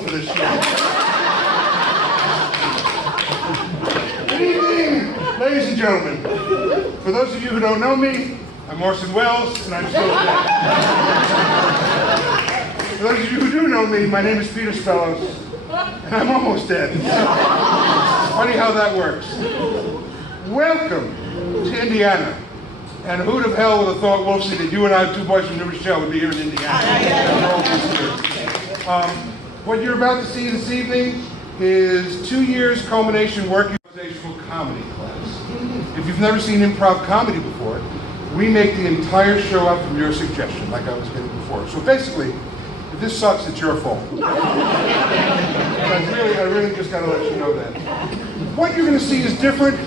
old for this shit. Good evening, ladies and gentlemen. For those of you who don't know me, I'm Orson Welles, and I'm still dead. For those of you who do know me, my name is Peter Spellos, and I'm almost dead. Funny how that works. Welcome to Indiana. And who'd have hell would have thought, Wolfie, that you and I, two boys from New Rochelle, would be here in Indiana. What you're about to see this evening is 2 years culmination working improvisational comedy class. If you've never seen improv comedy before, we make the entire show up from your suggestion, like I was getting before. So basically, if this sucks, it's your fault. I really just got to let you know that. What you're going to see is different.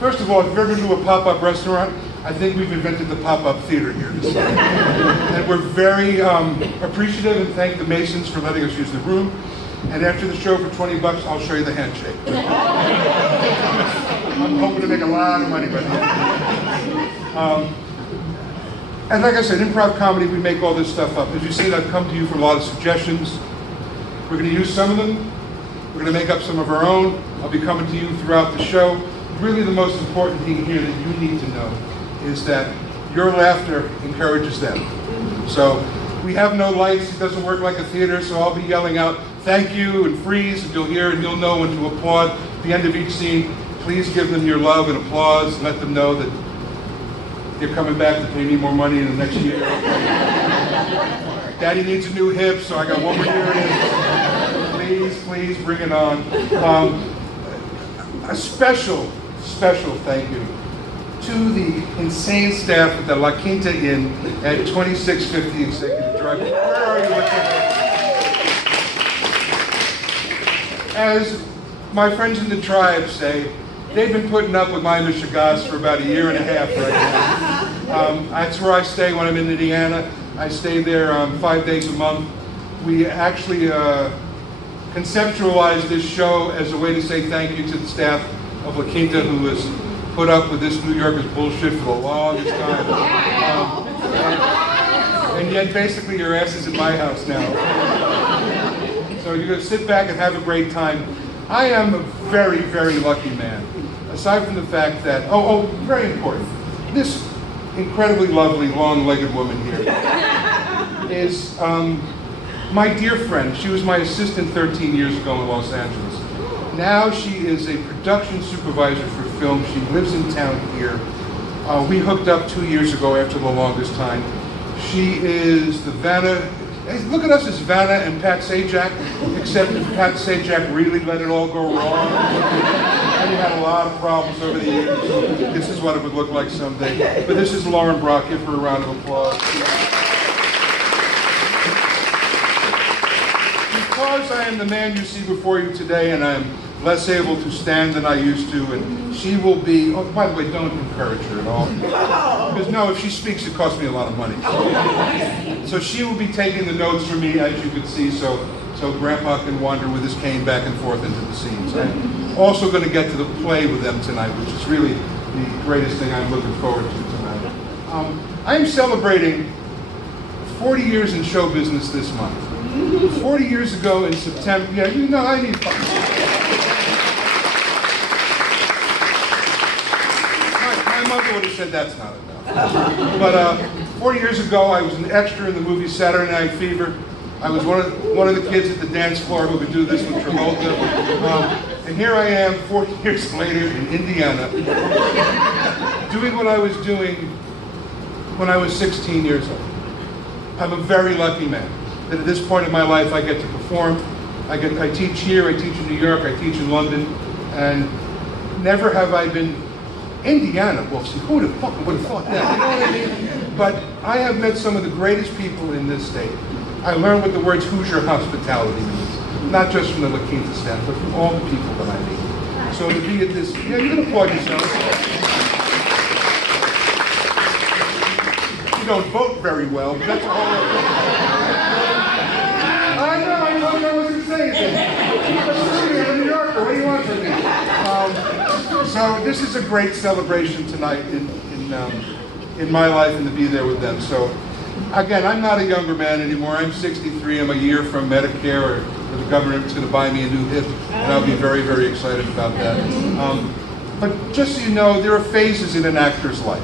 First of all, if you're ever going to do a pop-up restaurant, I think we've invented the pop-up theater here this year. And we're very appreciative and thank the Masons for letting us use the room. And after the show for $20, I'll show you the handshake. I'm hoping to make a lot of money by the end. And like I said, improv comedy, we make all this stuff up. As you see, I've come to you for a lot of suggestions. We're going to use some of them. We're going to make up some of our own. I'll be coming to you throughout the show. Really the most important thing here that you need to know is that your laughter encourages them. So we have no lights, it doesn't work like a theater, so I'll be yelling out thank you and freeze, and you'll hear and you'll know when to applaud. At the end of each scene, please give them your love and applause, let them know that you're coming back to pay me more money in the next year. Daddy needs a new hip, so I got one more year in. Please bring it on. A special thank you to the insane staff at the La Quinta Inn at 2650 Executive Drive. Where are you? As my friends in the tribe say, they've been putting up with my Michigas for about 1.5 years right now. That's where I stay when I'm in Indiana. I stay there 5 days a month. We actually conceptualized this show as a way to say thank you to the staff of La Quinta, who has put up with this New Yorkers bullshit for the longest time. And yet basically your ass is in my house now. So you're going to sit back and have a great time. I am a very, very lucky man. Aside from the fact that, very important, this incredibly lovely, long-legged woman here is my dear friend. She was my assistant 13 years ago in Los Angeles. Now she is a production supervisor for film. She lives in town here. We hooked up 2 years ago after the longest time. She is the Vanna, look at us as Vanna and Pat Sajak, except Pat Sajak really let it all go wrong. And we had a lot of problems over the years. This is what it would look like someday. But this is Lauren Brock. Give her a round of applause. Because I am the man you see before you today, and I'm less able to stand than I used to, and she will be, by the way, don't encourage her at all. Because no, if she speaks, it costs me a lot of money. So she will be taking the notes from me, as you can see, so Grandpa can wander with his cane back and forth into the scenes. I'm also going to get to the play with them tonight, which is really the greatest thing I'm looking forward to tonight. I am celebrating 40 years in show business this month. 40 years ago in September, I need fun. My mother would have said that's not enough. But 40 years ago, I was an extra in the movie Saturday Night Fever. I was one of the kids at the dance floor who would do this with Travolta. And here I am, 40 years later in Indiana, doing what I was doing when I was 16 years old. I'm a very lucky man that at this point in my life I get to perform. I teach here, I teach in New York, I teach in London, and never have I been Indiana. Well, see, who the fuck would have thought that? You know what I mean? But I have met some of the greatest people in this state. I learned what the words Hoosier hospitality means, not just from the La Quinta staff, but from all the people that I meet. So to be at this, you can applaud yourself. You don't vote very well, but that's a whole other thing. I wasn't saying that. I'm a New Yorker, what do you want from me? So this is a great celebration tonight in my life and to be there with them. So again, I'm not a younger man anymore. I'm 63. I'm a year from Medicare or where the government's going to buy me a new hip, and I'll be very, very excited about that. But just so you know, there are phases in an actor's life.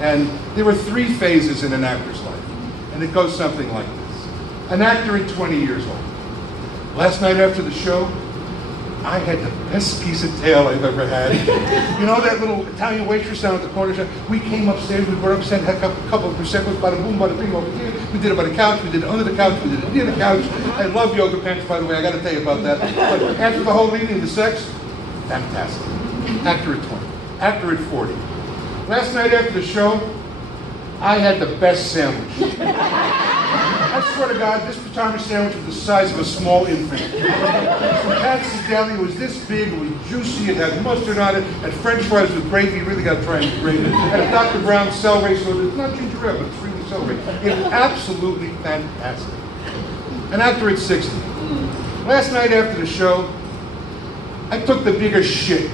And there were 3 phases in an actor's life. And it goes something like this. An actor at 20 years old. Last night after the show, I had the best piece of tail I've ever had. You know that little Italian waitress down at the corner shop? We came upstairs, we brought upstairs, had a couple of prosecco's, bada boom, bada bing over here. We did it by the couch, we did it under the couch, we did it near the couch. I love yoga pants, by the way, I gotta tell you about that. But after the whole evening, the sex, fantastic. Actor at 20, actor at 40. Last night after the show, I had the best sandwich. I swear to God, this pastrami sandwich was the size of a small infant. From Patsy's Deli, it was this big, it was juicy, it had mustard on it, and French fries with gravy. You really got to try and gravy. And a Dr. Brown celery soda. It's not ginger ale, but it's really celery. It was absolutely fantastic. An actor at 60. Last night after the show, I took the biggest shit.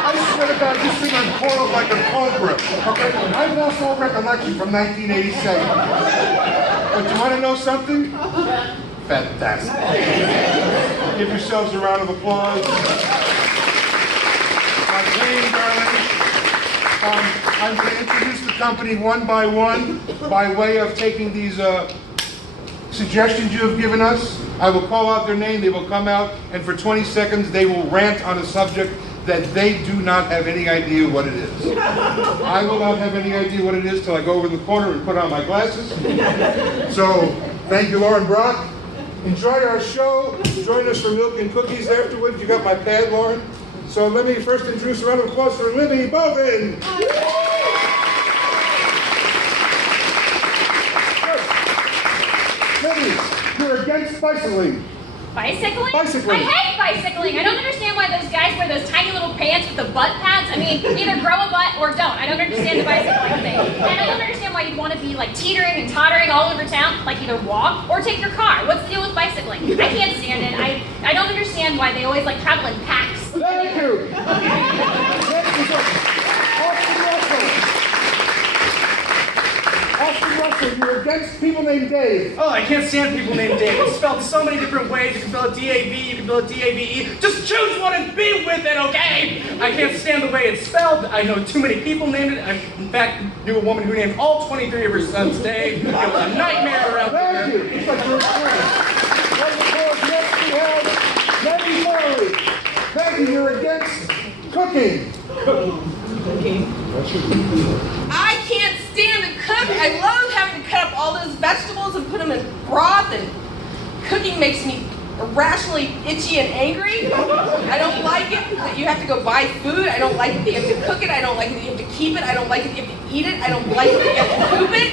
I swear to God, this thing uncoiled like a cobra. Okay? I lost all recollection from 1987. But you want to know something? Fantastic. Give yourselves a round of applause. My dream, darling. I'm going to introduce the company one by one by way of taking these suggestions you have given us. I will call out their name, they will come out, and for 20 seconds they will rant on a subject that they do not have any idea what it is. I will not have any idea what it is till I go over in the corner and put on my glasses. So, thank you, Lauren Brock. Enjoy our show. Join us for milk and cookies afterwards. You got my pad, Lauren. So let me first introduce a round of applause for Libby Bovin. Libby, you're against bicycling. Bicycling? Bicycling. I hate bicycling. I don't understand why those guys wear those tiny little pants with the butt pads. I mean, either grow a butt or don't. I don't understand the bicycling thing. And I don't understand why you'd want to be like teetering and tottering all over town, like either walk or take your car. What's the deal with bicycling? I can't stand it. I don't understand why they always like travel in packs. Thank you. Austin Russell, you're against people named Dave. Oh, I can't stand people named Dave. It's spelled so many different ways. You can spell it D-A-V, you can spell it D-A-V-E. Just choose one and be with it, okay? I can't stand the way it's spelled. I know too many people named it. I, in fact, knew a woman who named all 23 of her sons Dave. It was a nightmare around Thank here. you. It's like you're a friend. Next we have Maggie Farley. Maggie, you're against cooking. I can't stand to cook. I love having to cut up all those vegetables and put them in broth, and cooking makes me irrationally itchy and angry. I don't like it that you have to go buy food. I don't like it that you have to cook it. I don't like it that you have to keep it. I don't like it that you have to eat it. I don't like it that you have to poop it.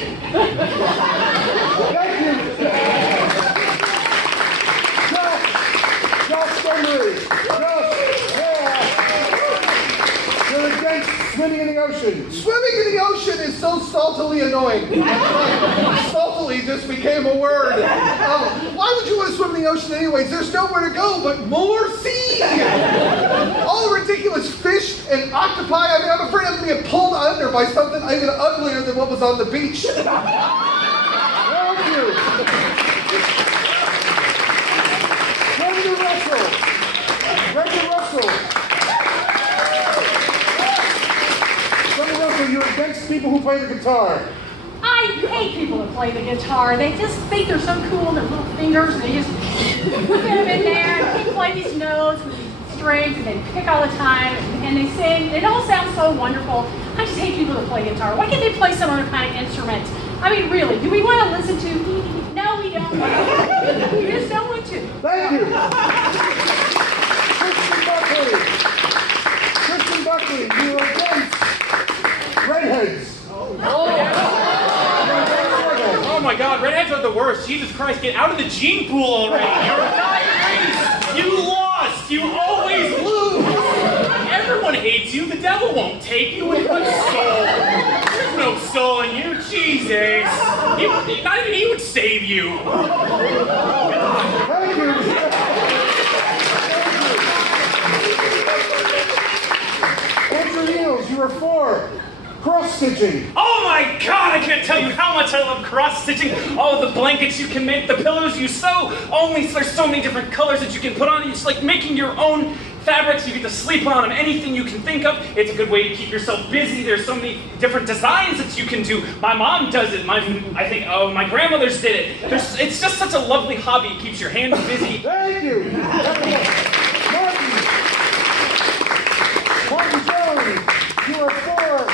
Thank you. Josh Montgomery. You're against swimming in the ocean. Swimming in the ocean is so saltily annoying. Saltily just became a word. Why would you want to swim in the ocean anyways? There's nowhere to go but more sea. All the ridiculous fish and octopi. I mean, I'm afraid I'm going to get pulled under by something even uglier than what was on the beach. Thank you. Brenda Russell. Brenda Russell. Brenda Russell, you're against people who play the guitar. I hate people that play the guitar. They just think they're so cool, their little fingers, and they just put them in there, and they play these notes with these strings, and they pick all the time, and they sing. It all sounds so wonderful. I just hate people that play guitar. Why can't they play some other kind of instrument? I mean, really, do we want to listen to? No, we don't. We just don't want to. Thank you. Kristen Buckley, you're against redheads. Oh my God, redheads are the worst. Jesus Christ, get out of the gene pool already. You're a dying race. You lost. You always lose. Everyone hates you. The devil won't take you with much soul. There's no soul in you. Jesus. Not even he would save you. Thank you. Andrew Eels, you are for Cross-stitching. Oh my God, I can't tell you how much I love cross-stitching. All the blankets you can make, the pillows you sew. There's so many different colors that you can put on. It's like making your own fabrics. You get to sleep on them, anything you can think of. It's a good way to keep yourself busy. There's so many different designs that you can do. My mom does it. My grandmothers did it. It's just such a lovely hobby. It keeps your hands busy. Thank you. Martin Jones, you are for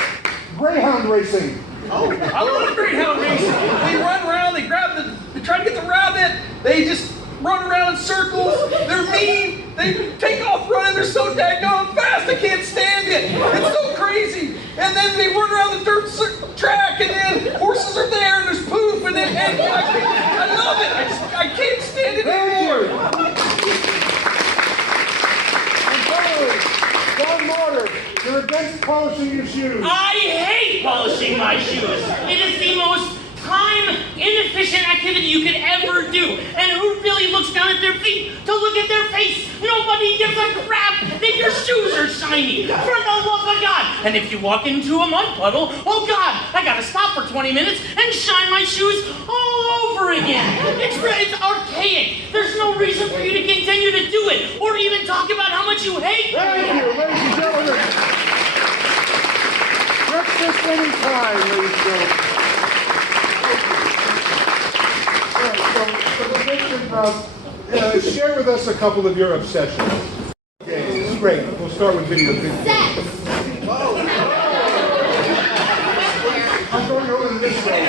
greyhound racing. Oh, I love greyhound racing. They run around, they try to get the rabbit, they just run around in circles, they're mean, they take off running, they're so daggone fast, I can't stand it. It's so crazy. And then they run around the dirt track, and then horses are there, and there's poop, and I love it. I can't stand it anymore. And finally, John Mortar, you're against polishing your shoes. I hate polishing my shoes. It is the most time-inefficient activity you could ever do. And who really looks down at their feet to look at their face? Nobody gives a crap that your shoes are shiny, for the love of God. And if you walk into a mud puddle, oh God, I gotta stop for 20 minutes and shine my shoes all over again. It's archaic. There's no reason for you to continue to do it, or even talk about how much you hate it. Thank you, ladies and gentlemen. Breakfast anytime, ladies and gentlemen. All right, so the next Improv, share with us a couple of your obsessions. Okay, this is great. We'll start with video games. I'm going over to this way.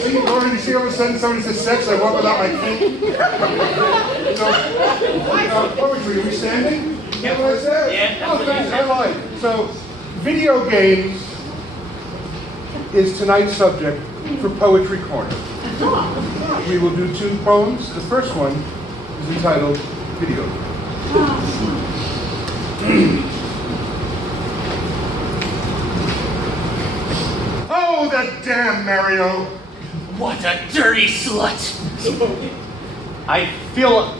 See, Lauren, you see all of a sudden somebody says sex, I walk without my cane. So, poetry, are we standing? Is that what I said? Yeah. Oh, thanks, I lied. So, video games is tonight's subject for Poetry Corner. We will do 2 poems. The first one is entitled Video. Oh, that damn Mario! What a dirty slut. I feel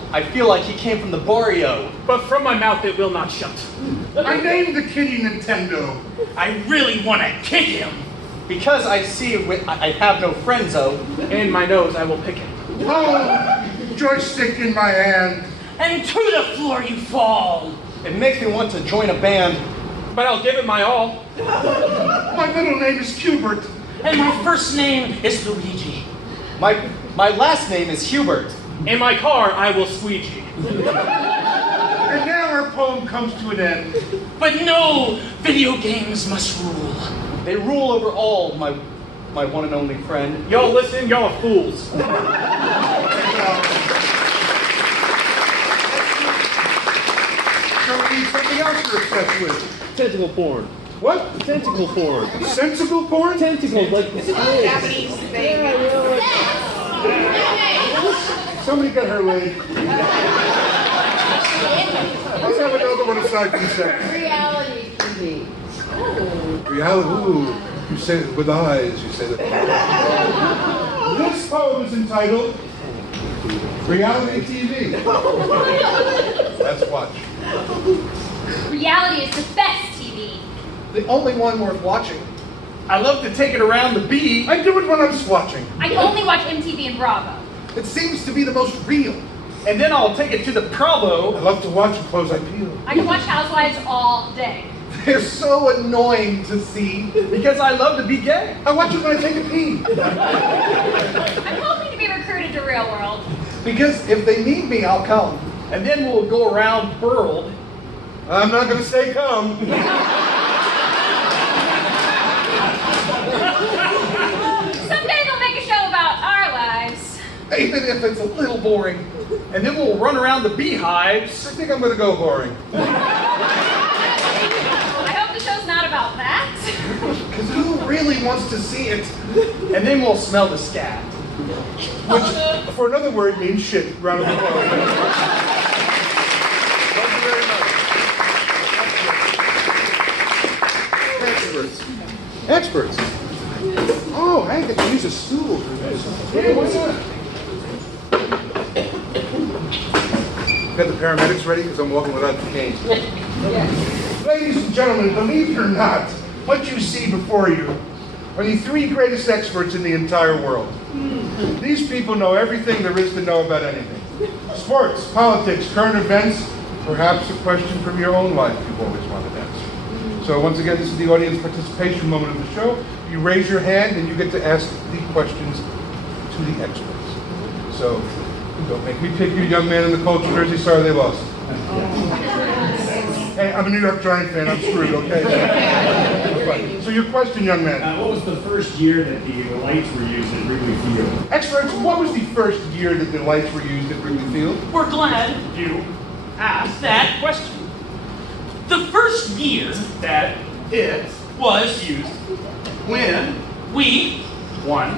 like he came from the barrio. But from my mouth it will not shut. I named the kitty Nintendo. I really want to kick him. Because I see I have no friends-o. In my nose I will pick it. Oh, joystick in my hand. And to the floor you fall. It makes me want to join a band. But I'll give it my all. My middle name is Hubert. And my first name is Luigi. My last name is Hubert. In my car I will squeegee. And now our poem comes to an end. But no, video games must rule. They rule over all, my one and only friend. Y'all listen, y'all are fools. So we need something else you're obsessed with. Tentacle porn. What? Tentacle porn. Sensible porn? Tentacles, like Japanese thing. Somebody got her laid. Let's have another one aside from sex. Reality TV. Reality, ooh, you say it with eyes, you say that. This poem is entitled Reality TV. Let's watch. Reality is the best TV. The only one worth watching. I love to take it around the beat. I do it when I'm swatching. I only watch MTV and Bravo. It seems to be the most real. And then I'll take it to the I Bravo. love to watch the clothes I peel. I can watch Housewives all day. They're so annoying to see because I love to be gay. I watch it when I take a pee. I'm hoping to be recruited to Real World. Because if they need me, I'll come. And then we'll go around Pearl. I'm not going to say come. Someday they'll make a show about our lives. Even if it's a little boring. And then we'll run around the beehives. I think I'm going to go boring. I hope the show's not about that. Because who really wants to see it? And then we'll smell the scat. Which, for another word, means shit. Round of applause. Thank you very much. Experts. Oh, I get to use a stool for this. Yeah, what's that? Got the paramedics ready? Because I'm walking without the cane. Ladies and gentlemen, believe it or not, what you see before you are the three greatest experts in the entire world. These people know everything there is to know about anything. Sports, politics, current events, perhaps a question from your own life you've always wanted to answer. So once again, this is the audience participation moment of the show. You raise your hand and you get to ask the questions to the experts. So don't make me pick your young man in the Colts jersey. Sorry they lost. Hey, I'm a New York Giant fan. I'm screwed, okay? So your question, young man. What was the first year that the lights were used at Wrigley Field? Experts, what was the first year that the lights were used at Wrigley Field? We're glad you asked that question. The first year That it was used when we won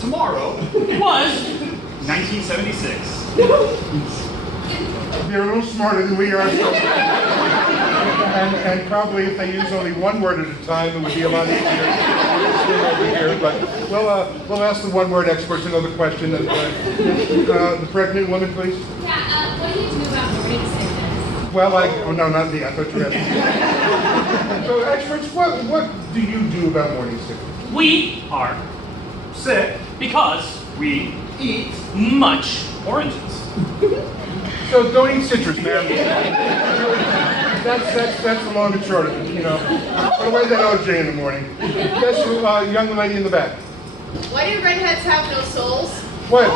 tomorrow was 1976. They're a little smarter than we are. And probably if they use only one word at a time, it would be a lot easier over here. But we'll ask the one-word experts another question. The pregnant woman, please. Yeah, what do you do about morning sickness? Well, oh no, not me. I thought you were asking. So experts, what do you do about morning sickness? we are sick because we eat much oranges. So don't eat citrus, man. That's the long and short of it, you know. Put away that OJ in the morning. Yes, young lady in the back. Why do redheads have no souls? What?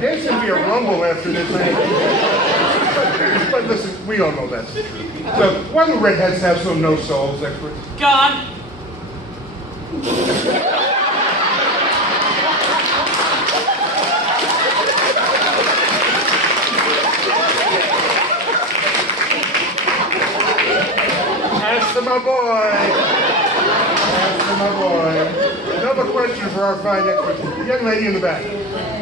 There's going to be a rumble after this, man. But listen, we all know that. So why do redheads have no souls, experts? God Pass to my boy. Pass to my boy. Another question for our fine experts. Young lady in the back.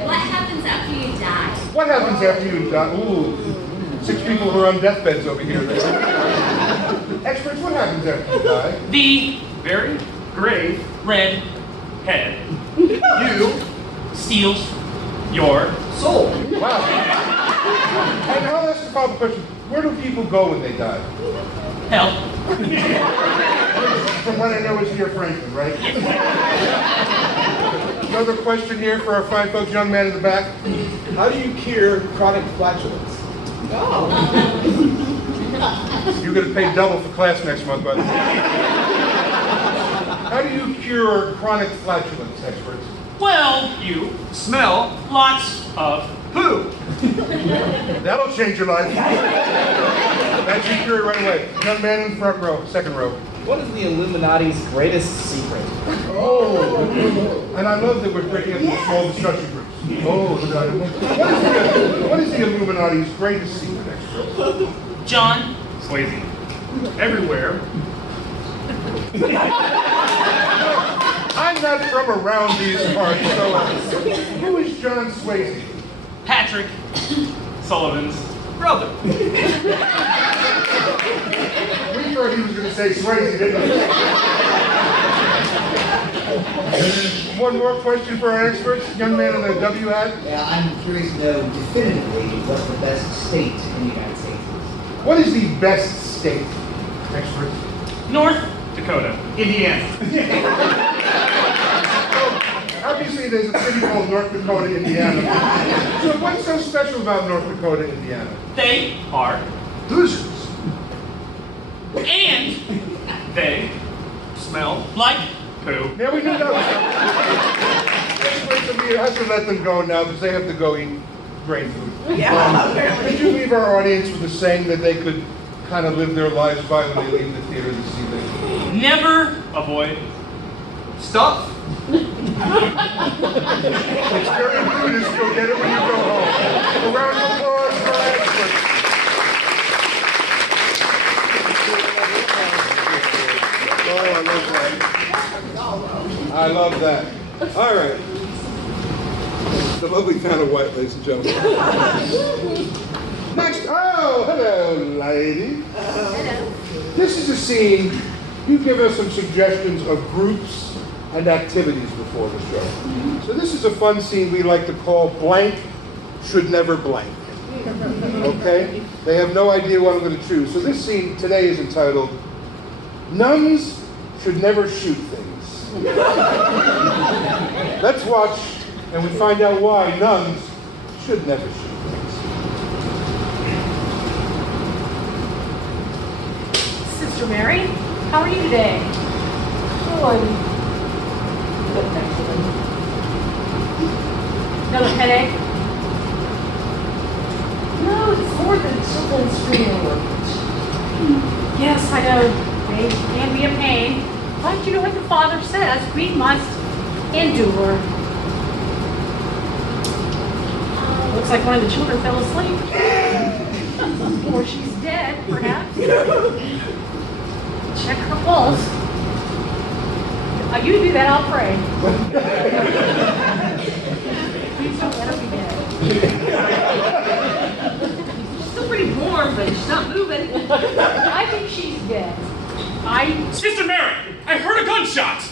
What happens after you die? What happens after you die? Ooh, 6 people who are on deathbeds over here. Experts, what happens after you die? the very grave red head you steals your soul. Wow. And I'll ask the follow-up question. Where do people go when they die? hell. From what I know is here, Franklin, right? Another question here for our fine folks, young man in the back. How do you cure chronic flatulence? You're going to pay double for class next month, buddy. How do you cure chronic flatulence, experts? Well, you Smell lots of poo. That'll change your life. That should cure it right away. Young man in the front row, second row. What is the Illuminati's greatest secret? Oh, and I love that we're breaking up into small discussion groups. Oh, what is the Illuminati's greatest secret, experts? John Swayze. Everywhere. I'm not from around these parts, so who is John Swayze? Patrick Sullivan's Brother. We thought he was going to say Swayze, didn't we? One more question for our experts. Young man in the W hat. Yeah, I'm curious to know definitively what the best state in the United States is. What is the best state, experts? North Dakota. Indiana. Obviously, there's a city called North Dakota, Indiana. So what's so special about North Dakota, Indiana? they are Hoosiers. and They Smell like poo. Yeah, we knew that was something. We have to let them go now because they have to go eat brain food. Could you leave our audience with a saying that they could kind of live their lives by when they leave the theater this evening? never Avoid stuff. It's very Buddhist. Go get it when you go home. A round of applause for our experts. Oh, I love that. All right. The lovely town of White, ladies and gentlemen. Next, hello, lady. Hello. This is a scene. You give us some suggestions of groups and activities before the show. So this is a fun scene we like to call Blank Should Never Blank. Okay? They have no idea what I'm going to choose. So this scene today is entitled, Nuns Should Never Shoot Things. Let's watch and we find out why nuns should never shoot things. Sister Mary, how are you today? Oh, I'm good, actually. Another headache? No, it's more than children's streaming workers. Yes, I know. They can be a pain. But you know what the Father says, we must endure. Looks like one of the children fell asleep. Or she's dead, perhaps. Check her pulse. You do that, I'll pray. Please don't let her be dead. She's still pretty warm, but she's not moving. I think she's dead. Sister Mary, I heard a gunshot.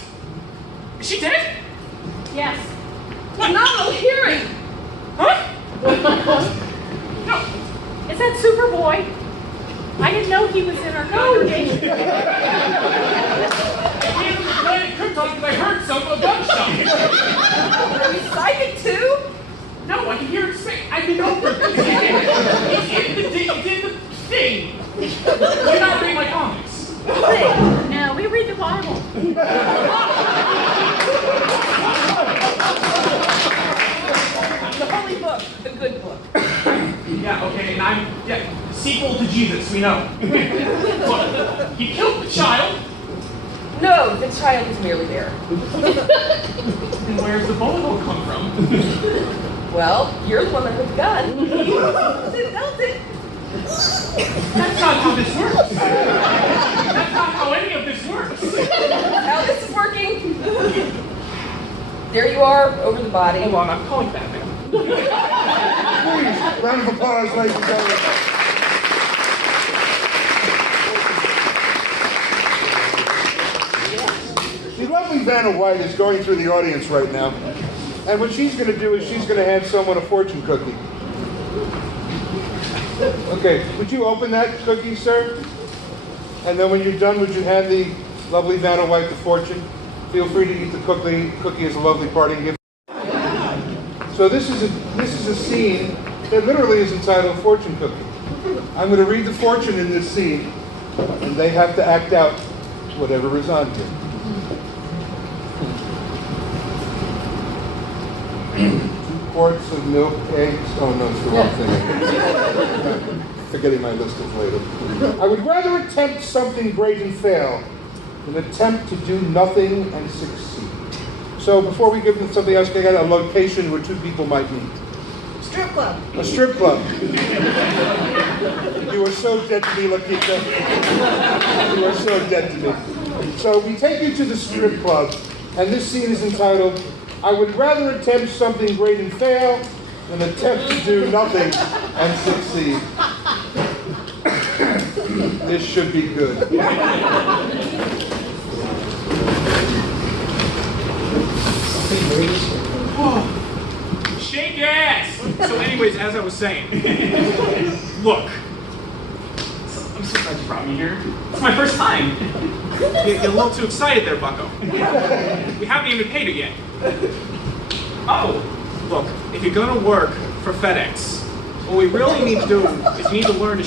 Is she dead? Yes. Phenomenal hearing. Huh? No. Is that Superboy? I didn't know he was in our congregation. I heard some a gunshot. Are you psychic too? No, I can hear it say. I've been over it. It's in the thing. You're not reading my comics. No, we read the Bible. The holy book, the good book. Yeah, okay, and sequel to Jesus, we know. Look, he killed the child. No, the child is merely there. And where's the bullet hole come from? Well, you're the one that had the gun. You felt it. That's not how this works. That's not how any of this works. Now this is working. There you are, over the body. Hold on, I'm calling Batman. Please, round of applause, ladies and gentlemen. The lovely Vanna White is going through the audience right now. And what she's going to do is she's going to hand someone a fortune cookie. Okay, would you open that cookie, sir? And then when you're done, would you hand the lovely Vanna White the fortune? Feel free to eat the cookie as a lovely parting gift. So this is a scene that literally is entitled Fortune Cookie. I'm going to read the fortune in this scene, and they have to act out whatever is on here. 2 quarts of milk, eggs. Oh no, it's the wrong thing. Forgetting my list of later. I would rather attempt something great and fail than attempt to do nothing and succeed. So before we give them something else, they got a location where 2 people might meet. Strip club. A strip club. You are so dead to me, Lakita. You are so dead to me. So we take you to the strip club, and this scene is entitled, I would rather attempt something great and fail than attempt to do nothing and succeed. This should be good. Shake your ass! So anyways, as I was saying, look. I'm so glad you brought me here. It's my first time. You're a little too excited there, bucko. We haven't even paid it yet. Oh, look, if you're gonna work for FedEx, what we really need to do is we need to learn to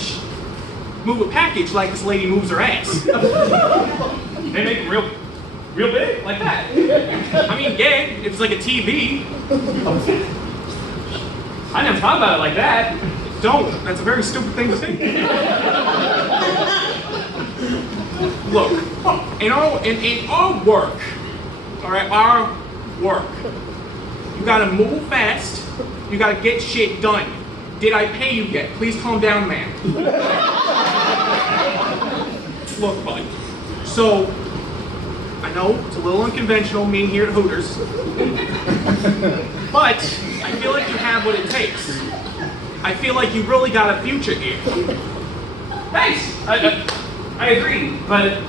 move a package like this lady moves her ass. They make them real big, like that. I mean, yeah, it's like a TV. I never thought about it like that. Don't. That's a very stupid thing to think. Look, in our work, all right, our work, you gotta move fast. You gotta get shit done. Did I pay you yet? Please calm down, man. Look, bud. So, I know it's a little unconventional, me here at Hooters, but I feel like you have what it takes. I feel like you really got a future here. Thanks. I agree, but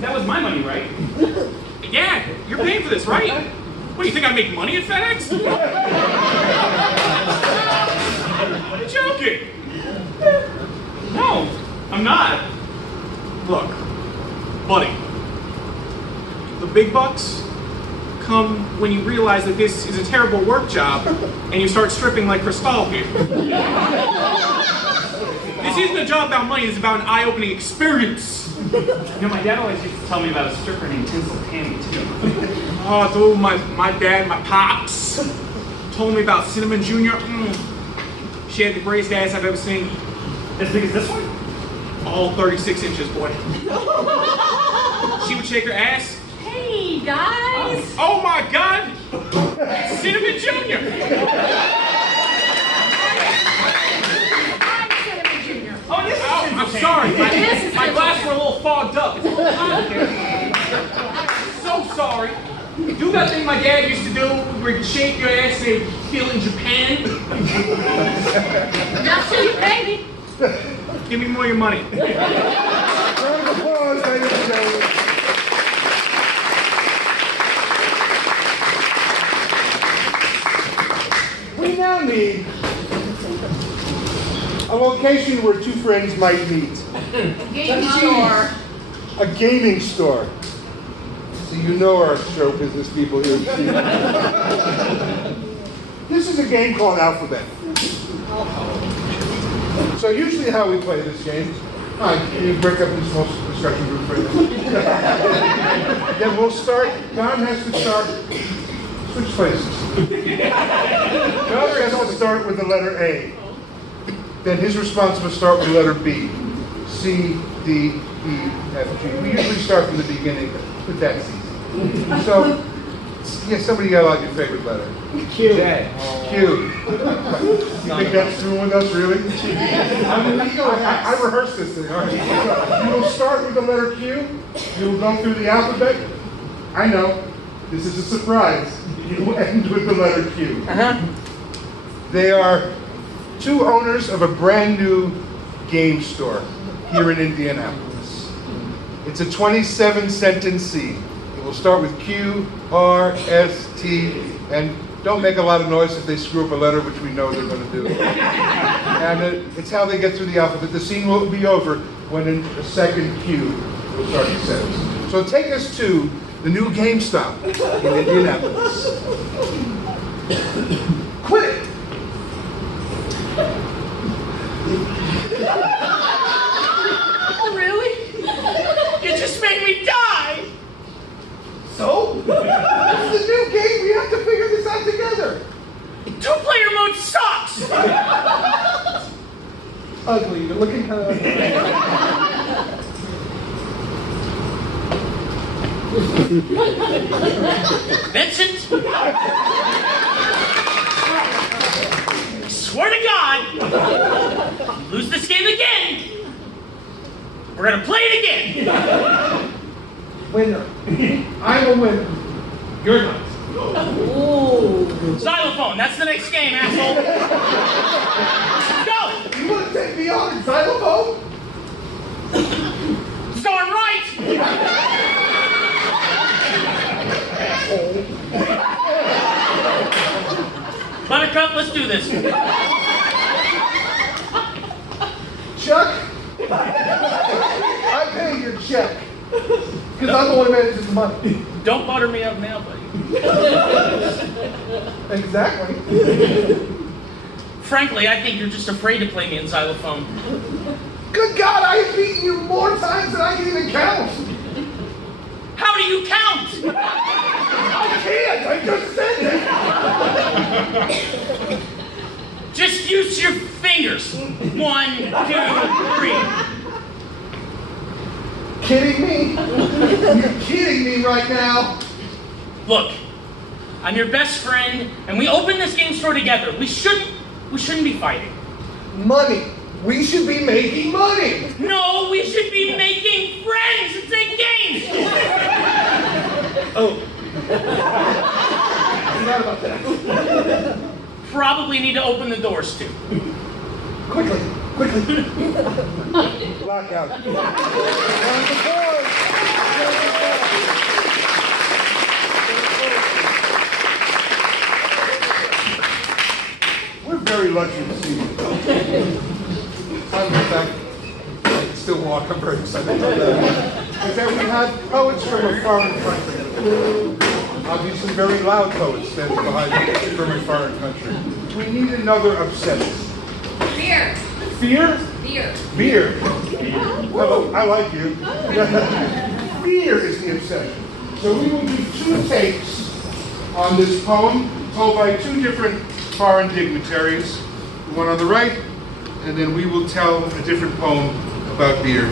that was my money, right? You're paying for this, right? What, do you think I make money at FedEx? You're joking. No, I'm not. Look, buddy, the big bucks come when you realize that this is a terrible work job and you start stripping like Cristal here. This isn't a job about money, it's about an eye-opening experience. You know, my dad always used to tell me about a stripper named Tinsel Tammy, too. Oh, dude, my dad, my pops, told me about Cinnamon Jr. She had the greatest ass I've ever seen. As big as this one? All 36 inches, boy. She would shake her ass. Hey, guys. Oh my God! Cinnamon Jr. I'm Cinnamon Jr. Oh, this is I'm sorry. This is My Tinsel glasses Tammy. were a little fogged up. It's a little hot here. So sorry. Do that thing my dad used to do where you shake your ass and you feel in Japan. Now, so you pay me. Give me more of your money. Round of applause, ladies and gentlemen. We now need a location where two friends might meet. Game store. A gaming store. So you know our show business people here. This is a game called Alphabet. So usually how we play this game, can you break up this small discussion group right now? Then we'll start, Don has to start, switch places. Don has to start with the letter A. Then his response must start with the letter B. C, D, E, F, G. We usually start from the beginning, but that's easy. So, yeah, somebody yell out your favorite letter. Q. Q. You think that's through with us, really? I rehearsed this thing. All right. You will start with the letter Q. You will go through the alphabet. I know. This is a surprise. You will end with the letter Q. They are two owners of a brand new game store here in Indianapolis. It's a 27-sentence scene. It will start with Q, R, S, T, and don't make a lot of noise if they screw up a letter, which we know they're going to do. And it's how they get through the alphabet. The scene will be over when in a second Q will start the sentence. So take us to the new GameStop in Indianapolis. Quit it! Oh, really? You just made me die! So? This is a new game. We have to figure this out together. Two-player mode sucks! Ugly. You're looking kind of Vincent! Swear to God, lose this game again, we're gonna play it again! winner. I'm a winner. You're not. Xylophone, that's the next game, asshole! Go! You want to take me on in xylophone? Darn right! Buttercup, let's do this. Chuck, I pay your check. Because I'm the one who manages the money. Don't butter me up now, buddy. Exactly. Frankly, I think you're just afraid to play me in xylophone. Good God, I have beaten you more times than I can even count. How do you count? I can't, I just said it. Just use your fingers. 1, 2, 3. Kidding me? You're kidding me right now. Look, I'm your best friend, and we opened this game store together. We shouldn't be fighting. Money. We should be making money. No, we should be making friends and say games. Oh. Forgot about that. Probably need to open the doors too. Quickly. Blackout. Round of applause. very lucky to see you. I'm back. I can still walk. I'm very excited about that. Is that we have poets from a foreign country. Obviously very loud poets standing behind me from a foreign country. We need another obsession. Beer. Fear? Beer. Beer. Hello, I like you. Beer is the obsession. So we will do 2 takes on this poem told by 2 different foreign dignitaries. The one on the right, and then we will tell a different poem about beer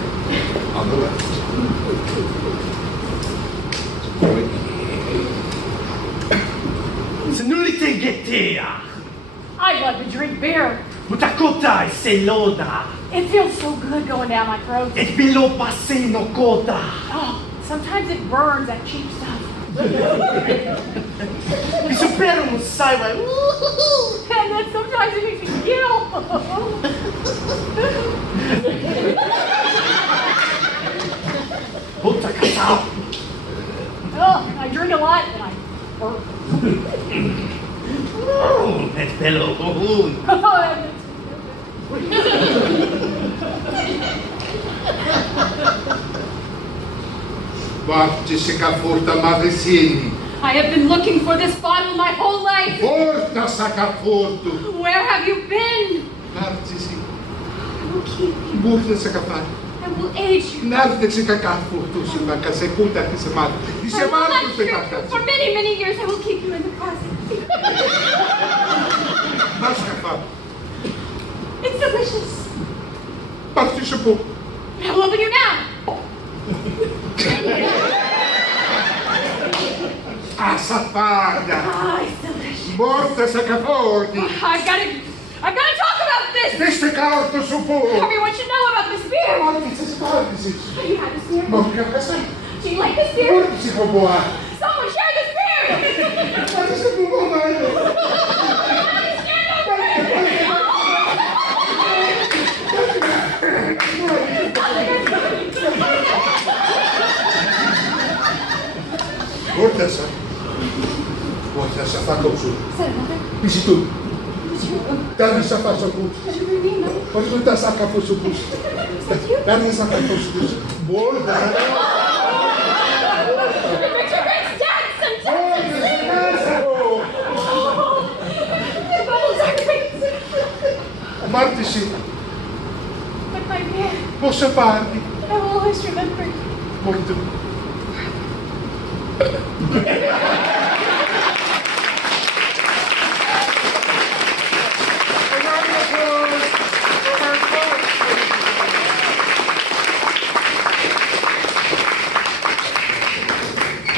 on the left. Senorita Getea, I love to drink beer. mutakota seloda, It feels so good going down my throat. et bilo pase no kota. Oh, sometimes it burns, that cheap stuff. Mi supero mo saiwa. And then sometimes it makes me giggle. Puta kasao. Oh, I drink a lot and I burp. Oh, et bello. Bartisica furta madresini. I have been looking for this bottle my whole life. Forta saca furto. Where have you been? Bartisica. I will keep you. Burta saca furto. I will aid you. Nada se caca furto, se vai que se puta que se mata. E I se will mata not se trick you. caca. For many, many years I will keep you in the closet. Mas caca. It's delicious. Participou. I will open you now. A safada. Ah, it's delicious. Morta saca forte. I've got to talk about this. Deste carto supor. Everyone should know about this beer. Olha que vocês fazem, gente. You have this beer? Mas fica essa. Do you like this beer? Onde se boa? Someone share this beer. Mas isso não vou mais. Mortessa. Mortessa, faca o sul. Isso tudo. Dá-me essa faca o sul. Pode botar essa capa o sul. Dá-me essa capa o sul. Mortessa. Martisi. But my beer, Você parte. I will always remember you. Muito.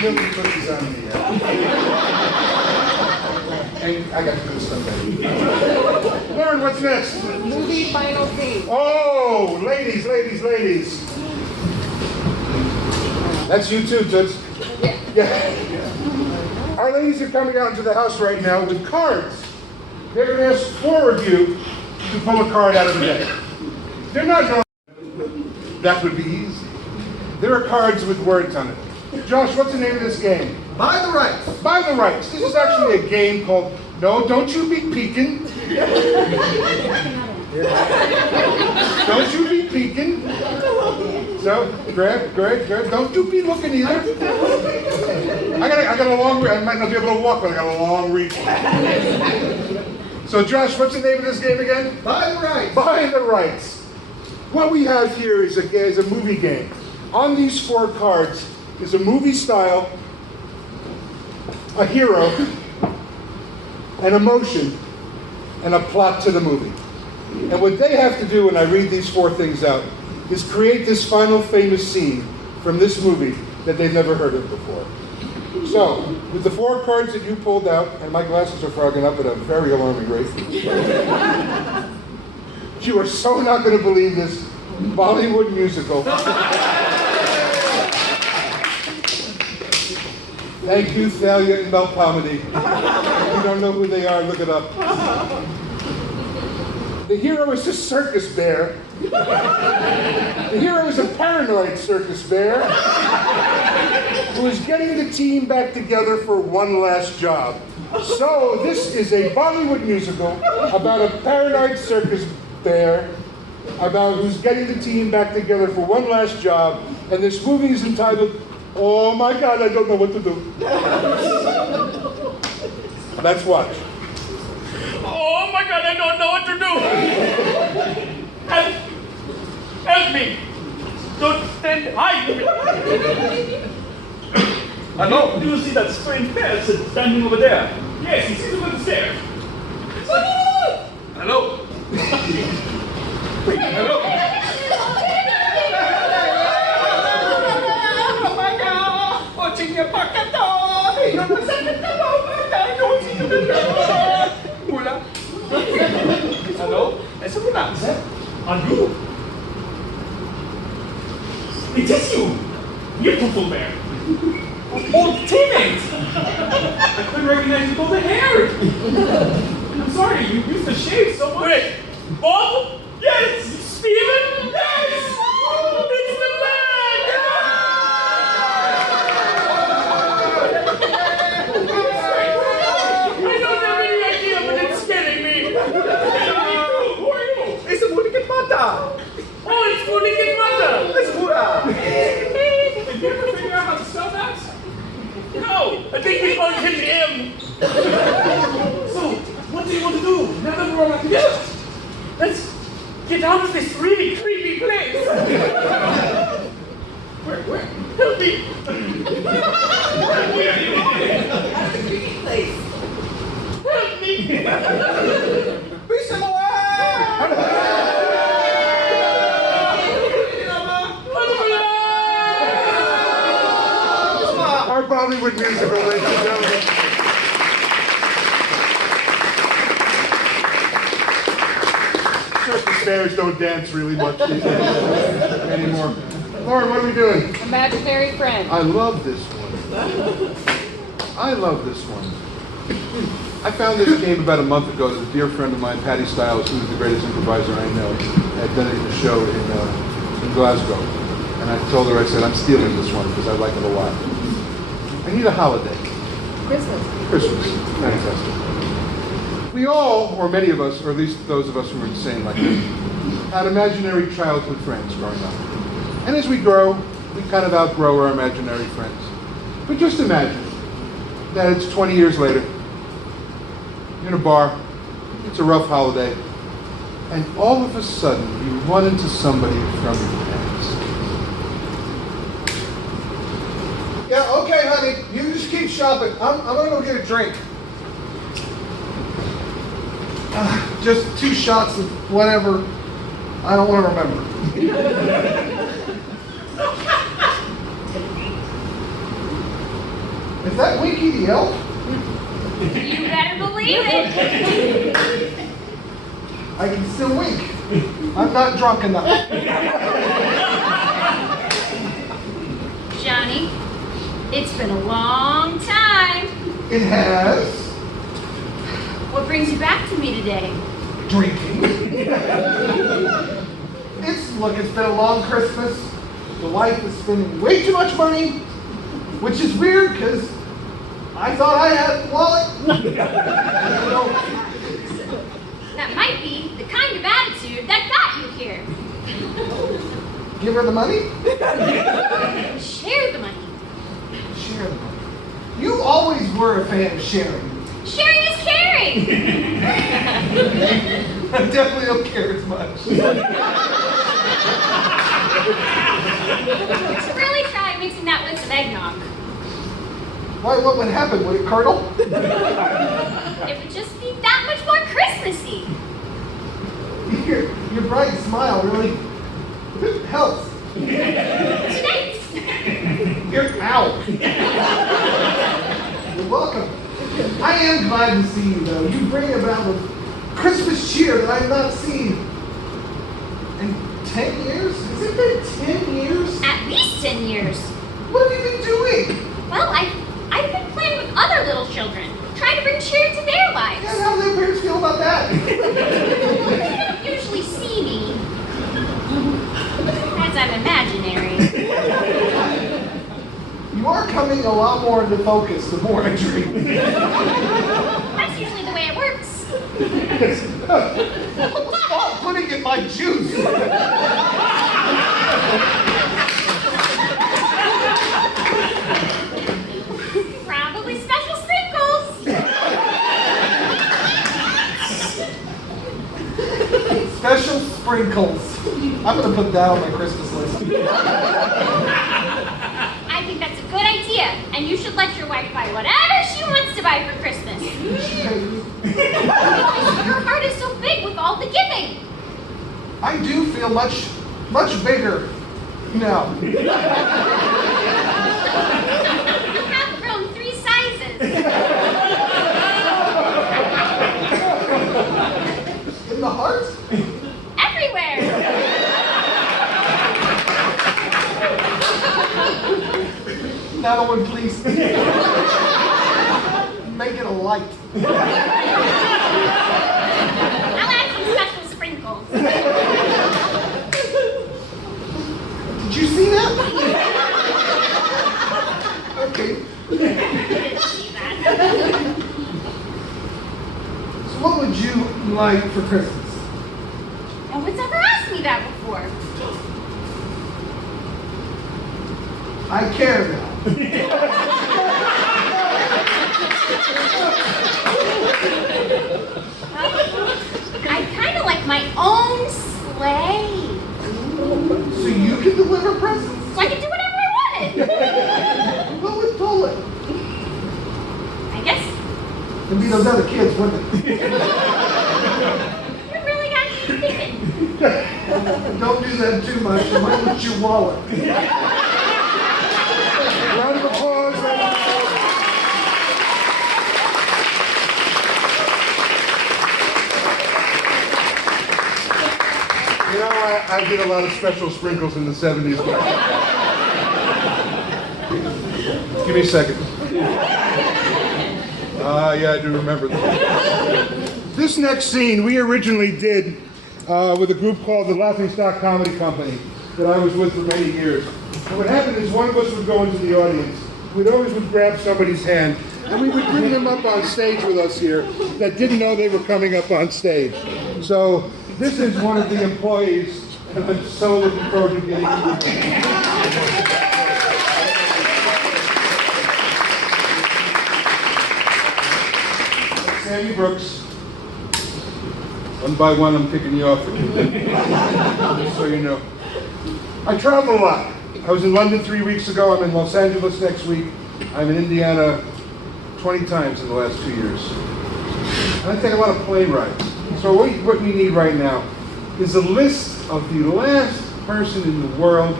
Milk cookies on me. And I got to do something. Lauren, what's next? Movie final scene. Oh, ladies, ladies, ladies. That's you too, Judge. Yeah. Our ladies are coming out into the house right now with cards. They're going to ask 4 of you to pull a card out of the deck. They're not going. That would be easy. There are cards with words on it. Josh, what's the name of this game? By the rights. By the rights. This is actually a game called No, Don't You Be Peeking. Don't you be peeking. So, grab. Don't you be looking either. I got a long, I might not be able to walk, but I got a long reach. So, Josh, what's the name of this game again? By the rights. By the rights. What we have here is a movie game. On these 4 cards is a movie style, a hero, an emotion, and a plot to the movie. And what they have to do when I read these 4 things out is create this final famous scene from this movie that they've never heard of before. So, with the 4 cards that you pulled out, and my glasses are fogging up at a very alarming rate, you are so not going to believe this Bollywood musical. Thank you, Thalia and Mel Palmedy. If you don't know who they are, look it up. The hero is a circus bear. The hero is a paranoid circus bear who is getting the team back together for one last job. So this is a Bollywood musical about a paranoid circus bear, about who's getting the team back together for one last job, and this movie is entitled, Oh My God, I Don't Know What to Do. Let's watch. Oh my God, I don't know what to do. Help me. Don't stand high. Hello? Do you see that strange person standing over there? Yes, he sits over the stairs. Hello? Wait, hello? Hello? Essa mudança. Are you? It is you! Beautiful bear! Old teammate! I couldn't recognize you from the hair! I'm sorry, you used to shave so much. Wait, Bob? Yes! Steven? Yes! It's the man! I don't have any idea, but it's scaring me. Who are you? It's a Monica Mata. Oh, it's Monica Mata. It's Mura. Did you ever figure out how to spell that? No, I think we found him M. So, what do you want to do now that we're all back together? Let's get out of this really creepy place. Where? Help me. Help me. Our Bollywood musical, ladies and gentlemen. Circus bears don't dance really much these days anymore. Lauren, what are we doing? Imaginary friend. I love this one. I love this one. I found this game about a month ago that a dear friend of mine, Patty Stiles, who's the greatest improviser I know, had done a show in Glasgow. And I told her, I said, I'm stealing this one because I like it a lot. I need a holiday. Christmas. Christmas. Fantastic. We all, or many of us, or at least those of us who are insane like me, had imaginary childhood friends growing up. And as we grow, we kind of outgrow our imaginary friends. But just imagine that it's 20 years later, you're in a bar, it's a rough holiday, and all of a sudden you run into somebody from your past. Yeah, okay, honey. You just keep shopping. I'm gonna go get a drink. Just 2 shots of whatever. I don't want to remember. Is that Winky the elf? You better believe it. I can still wink. I'm not drunk enough. Johnny, it's been a long time. It has. What brings you back to me today? Drinking. It's been a long Christmas. The wife is spending way too much money, which is weird because I thought I had a wallet. That might be the kind of attitude that got you here. Give her the money? Share the money. Share the money. You always were a fan of sharing. Sharing is caring. I definitely don't care as much. Really try mixing that with some eggnog. Why? What would happen? Would it curdle? It would just be that much more Christmassy. Your bright smile really helps. Thanks. You're out. You're welcome. I am glad to see you, though. You bring about the Christmas cheer that I've not seen in 10 years. Has it been 10 years? At least 10 years. What have you been doing? Well, I've been playing with other little children, trying to bring cheer to their lives. Yeah, how do their parents feel about that? They don't usually see me, as I'm imaginary. You are coming a lot more into focus the more I drink. That's usually the way it works. Stop putting in my juice. Probably special sprinkles. Special sprinkles. I'm gonna put that on my Christmas list. I think that's a good idea, and you should let your wife buy whatever she wants to buy for Christmas. Your heart is so big with all the giving. I do feel much bigger now. You have grown 3 sizes. In the heart? Everywhere. Another one, please. Make it a light. I'll add some special sprinkles. Did you see that? Okay. I didn't see that. So what would you like for Christmas? No one's ever asked me that before. I care now. I kind of like my own sleigh. So you can deliver presents? So I can do whatever I wanted. Who would pull it? I guess It'd be those other kids, wouldn't it? you really got me thinking. Don't do that too much. It might lose your wallet. Round of applause. Round of applause. You know, I did a lot of special sprinkles in the 70s. Give me a second. Yeah, I do remember that. This next scene we originally did with a group called the Laughing Stock Comedy Company that I was with for many years. And what happened is one of us would go into the audience. We'd always would grab somebody's hand, and we would bring them up on stage with us here that didn't know they were coming up on stage. So this is one of the employees, and I'm so looking forward to getting you. Sammy Brooks. One by one, I'm kicking you off. Just so you know. I travel a lot. I was in London 3 weeks ago. I'm in Los Angeles next week. I'm in Indiana 20 times in the last 2 years. And I take a lot of plane rides. So what we need right now is a list of the last person in the world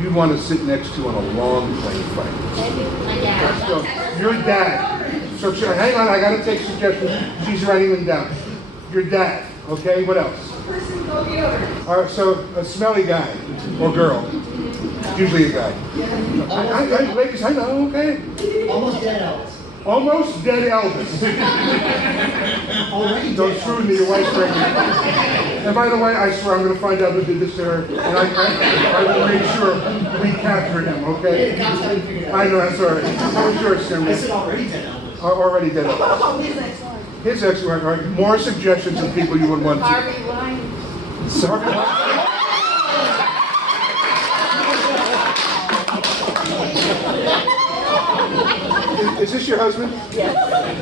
you'd want to sit next to on a long plane flight. My dad. So, your dad. So hang on, I gotta take suggestions. She's writing them down. Your dad, okay? What else? All right, so a smelly guy or girl. Usually a guy. Ladies, I know, okay? Almost dead Elvis. Almost dead Elvis. Don't screw with me, your wife's pregnant. And by the way, I swear I'm going to find out who did this to her, and I will make sure we capture him, okay? I know, that's all right. How was yours, Sam? I said already dead Elvis. Already dead Elvis. Oh, his ex-wife. His ex-wife, all right. More suggestions of people you would want to. Harvey Wine. Harvey Wine? Is this your husband? Yes.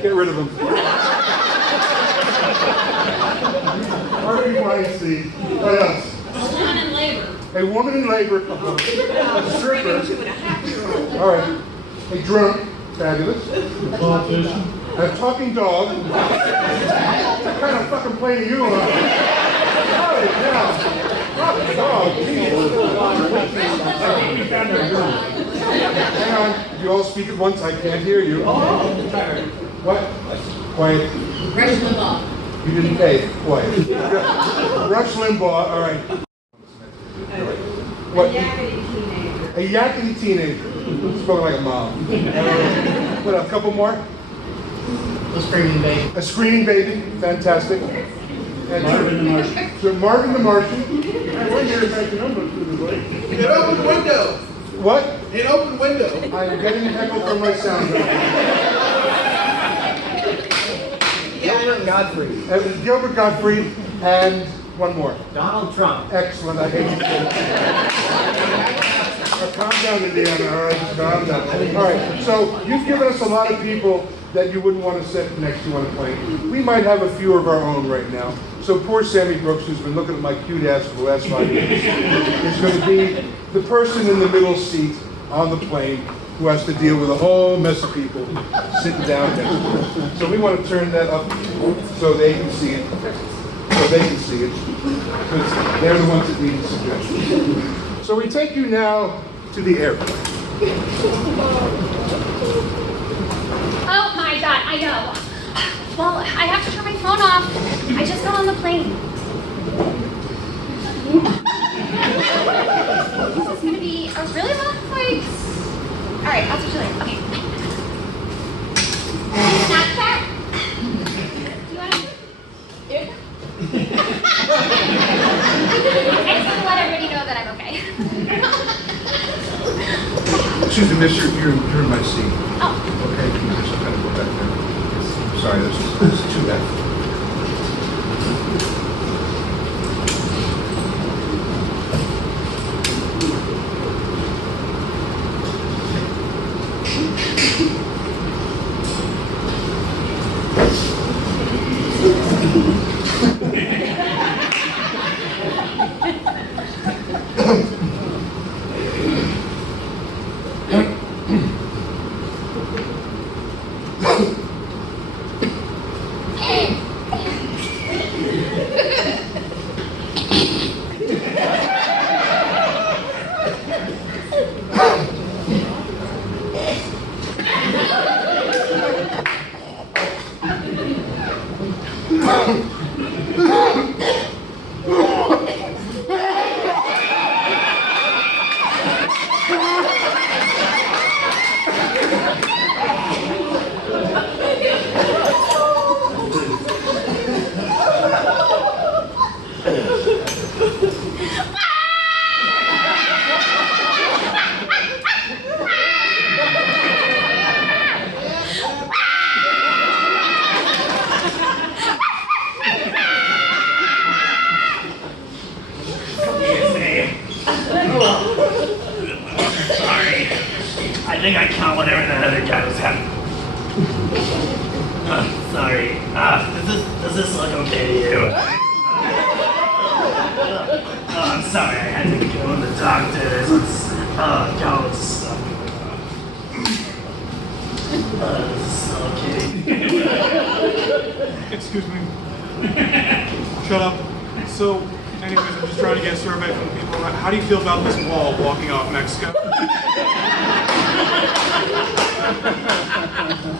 Get rid of him. Harvey Weinstein. What else? A woman in labor. A woman in labor. A stripper. All right. A drunk. Fabulous. A talking dog. What kind of fucking plane are you on? Holy cow. Talking dog. Hang on. You all speak at once. I can't hear you. What? Quiet. Rush Limbaugh. You didn't pay. Quiet. Rush Limbaugh. All right. What? A yakety teenager. Spoken like a mom. What, a couple more? A screaming baby. A screaming baby. Fantastic. And Marvin the Martian. So Marvin the Martian. I wonder if I can almost do the way. Get open the window. What? An open window. I am getting heckled from my sound guy. Gilbert Godfrey. Gilbert Godfrey, and one more. Donald Trump. Excellent. I hate you. Calm down, Indiana. All right, just calm down. All right. So you've given us a lot of people that you wouldn't want to sit next to on a plane. We might have a few of our own right now. So poor Sammy Brooks, who's been looking at my cute ass for the last 5 years, is going to be the person in the middle seat on the plane who has to deal with a whole mess of people sitting down next to them. So we want to turn that up so they can see it. So they can see it. Because they're the ones that need suggestions. So we take you now to the airplane. Oh my God, I know. Well, I have to turn my phone off. I just got on the plane. This is gonna be a really long flight. All right, I'll talk to you later. Okay. Snapchat? Do you want to? I just want to let everybody know that I'm okay. Excuse me, miss, you're in my seat. Oh. Okay, can you just kind of go back there? Sorry, this is too bad. I think I caught whatever that other guy was having. Sorry. Does this look okay to you? I'm sorry. I had to go to the doctors. God, this stuff. This is okay. Excuse me. Shut up. So, anyways, I'm just trying to get a survey from the people. How do you feel about this wall blocking off Mexico?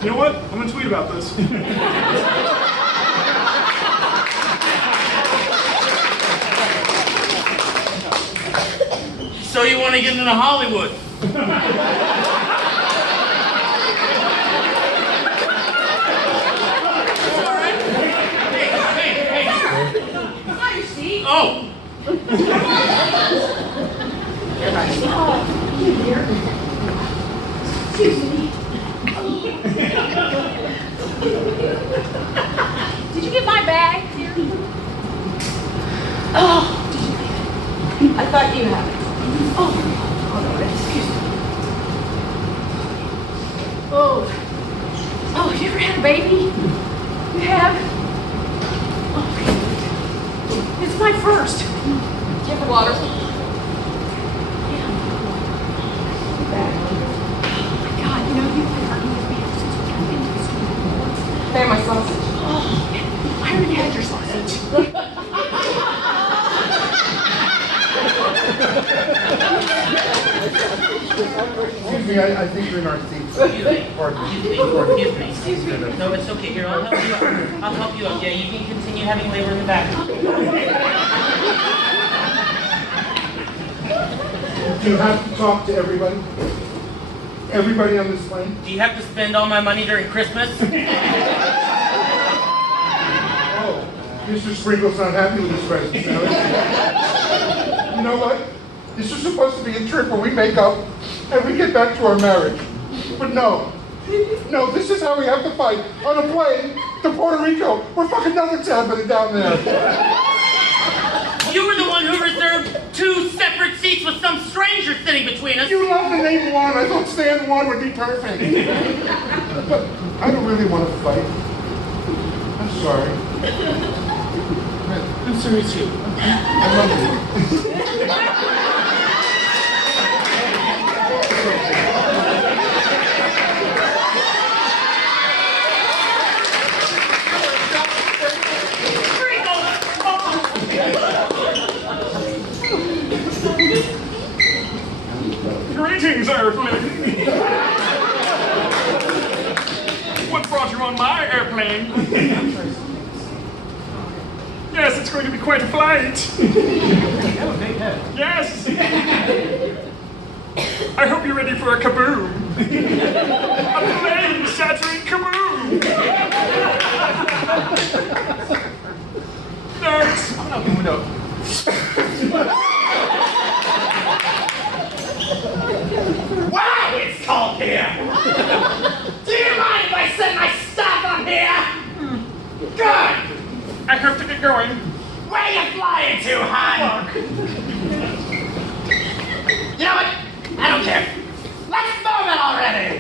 You know what? I'm gonna tweet about this. So you want to get into Hollywood? Hey. It's not your seat. Oh. Excuse me. Did you get my bag here? Oh, did you leave it? I thought you had it. Oh no, excuse me. Oh, you ever had a baby? You have? Oh, it's my first. Do you have the water? God, you know, you've been arguing with me since we got into this school. Can I have my sausage? Oh, I already had your sausage. Excuse me, I think you're in our seat. Excuse me. No, it's okay. Here, I'll help you out. I'll help you out. Yeah, you can continue having labor in the back. Do you have to talk to everybody? Everybody on this plane? Do you have to spend all my money during Christmas? Oh, Mr. Sprinkle's not happy with his presents now, is he? You know what? This was supposed to be a trip where we make up and we get back to our marriage. But no. No, this is how we have to fight on a plane to Puerto Rico. We're fucking nuts happening down there. You were the one who reserved 2 separate seats with some stranger sitting between us. You love the name Juan. I thought Stan Juan would be perfect. But I don't really want to fight. I'm sorry. I'm sorry too. I love Greetings, airplane. What brought you on my airplane? Yes, it's going to be quite a flight. Yes. I hope you're ready for a kaboom. A plane-shattering kaboom. Nerds. I'm not moving up. Wow, it's cold here! Do you mind if I set my stuff up here? Good! I have to get going. Where you flying to, hon? You know what? I don't care. Let's move it already!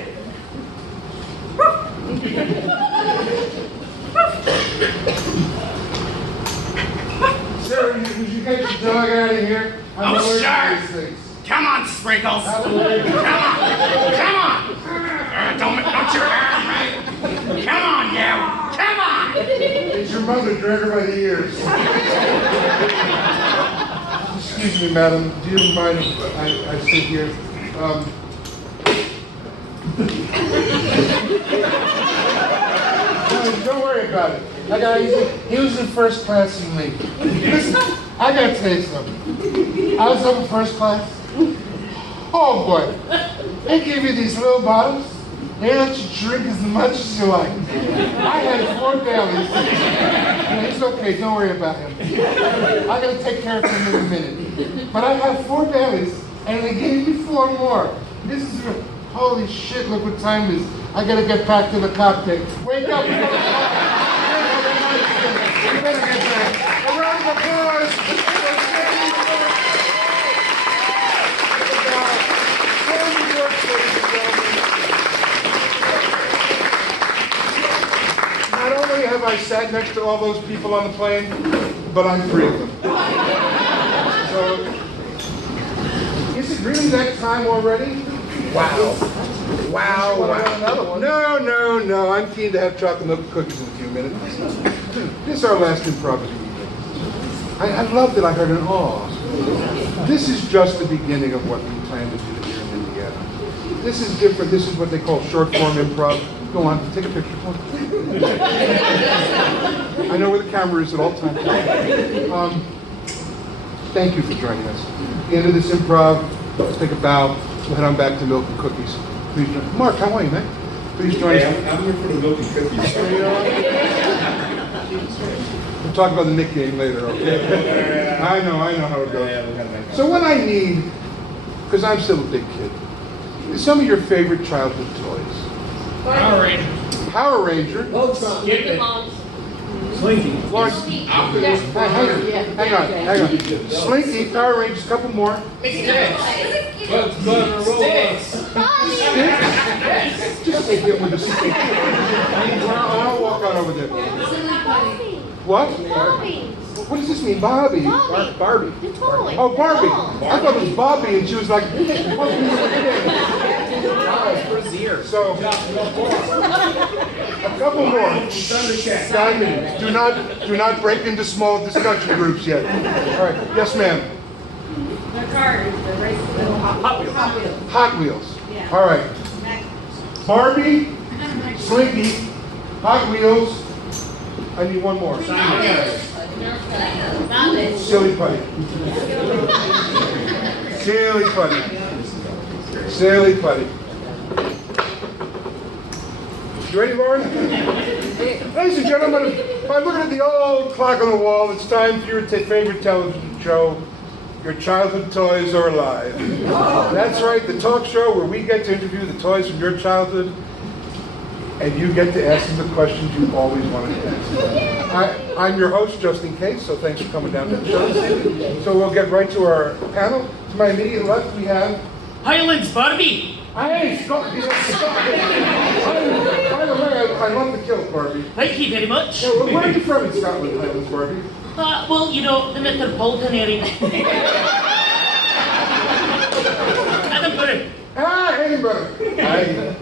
Sir, would you get your dog out of here? I'm Oh, allergic sure. to these things. Come on, Sprinkles! I'm Come allergic. on! Come on! Don't you arm me! Come on, you! Come on! It's your mother, drag her by the ears. Excuse me, madam. Do you mind if I sit here? No, don't worry about it. He was in first class in me. Listen, I gotta tell you something. I was up in first class. Oh boy, they give you these little bottles. They let you drink as much as you like. I had 4 Baileys. He's okay, don't worry about him. I'm gonna take care of him in a minute. But I had 4 Baileys, and they gave me 4 more. This is holy shit! Look what time it is. I gotta get back to the cockpit. Wake up! You better get back. A round of applause. Not only have I sat next to all those people on the plane, but I'm free of them. So, is it really that time already? Wow. Wow. No. I'm keen to have chocolate milk cookies in a few minutes. This is our last improv of the evening. I love that I heard an awe. This is just the beginning of what we plan to do here in Indiana. This is different. This is what they call short form improv. Go on, take a picture. Come on. I know where the camera is at all times. Thank you for joining us. At the end of this improv, let's take a bow. We'll head on back to milk and cookies. Please join. Mark, how are you, man? Please join us. I'm here for the milk and cookies. We'll talk about the Nick game later, okay? I know how it goes. So what I need, because I'm still a big kid, is some of your favorite childhood toys. Power Ranger. Power Ranger. Skip it. Slinky. Lawrence, hang on. Slinky, Power Rangers, a couple more. Sticks. Just take him with a stick. I'll walk on over there. What? What does this mean, Bobby? Barbie. The toy. Oh, Barbie. I thought it was Bobby, and she was like, So, a couple more. Guys, do not break into small discussion groups yet. All right, yes, ma'am. The cars, the races, the Hot Wheels. Hot Wheels. Yeah. All right. Barbie, Slinky, Hot Wheels. I need one more. Silly putty. Silly putty. Silly putty. You ready, Lauren? Ladies and gentlemen, by looking at the old clock on the wall, it's time for your favorite television show, Your childhood toys are alive. That's right, the talk show where we get to interview the toys from your childhood, and you get to ask them the questions you always wanted to ask. I'm your host, just in case, so thanks for coming down to the show this evening. So we'll get right to our panel. To my immediate left, we have... Highlands Barbie. Hey, Scott! By the way, I love the kilt, Barbie. Thank you very much. Yeah, where are you from in Scotland, Highlands Barbie? Well, you know, the metropolitan area. Edinburgh. Edinburgh.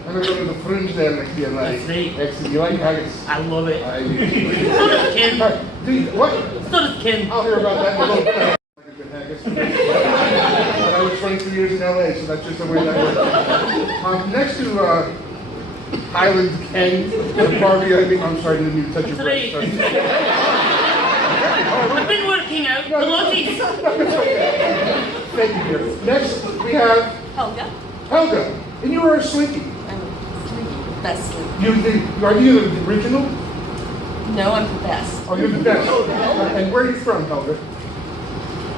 I'm going to go to the fringe there next year. That's right. Excellent. You like haggis? I love it. So does Ken. What? So does Ken. I'll hear about that in a little bit. But I was 23 years in LA, so that's just the way that works. Next to Highland Ken and Barbie, I think, I'm sorry, I didn't mean to touch your breast. I've been working out. The lotties. Thank you, dear. Next, we have Helga. Helga. And you are a Slinky. I'm a Slinky, best Slinky. Are you the original? No, I'm the best. Oh, you're the best. And where are you from, Helga?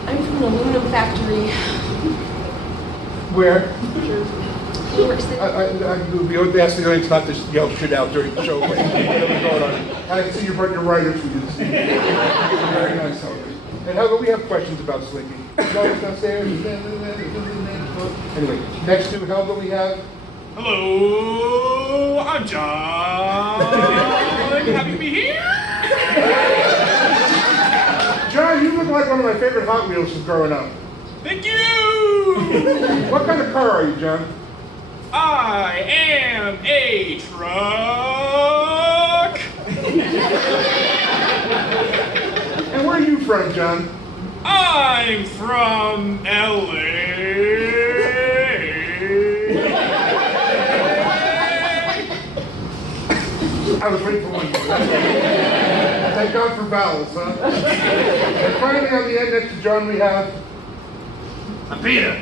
I'm from an aluminum factory. Where? New York City. We always ask the audience not to yell shit out during the show. Whatever's going on. I can see your writers we did see. Very nice, Helga. And Helga, we have questions about Slinky. Go downstairs. Anyway, next to Helga we have... Hello, I'm John. Happy to be here. John, you look like one of my favorite Hot Wheels from growing up. Thank you. What kind of car are you, John? I am a truck. And where are you from, John? I'm from LA. I was waiting for one more. Thank God for vowels, huh? And finally, on the end next to John, we have... I'm Peter.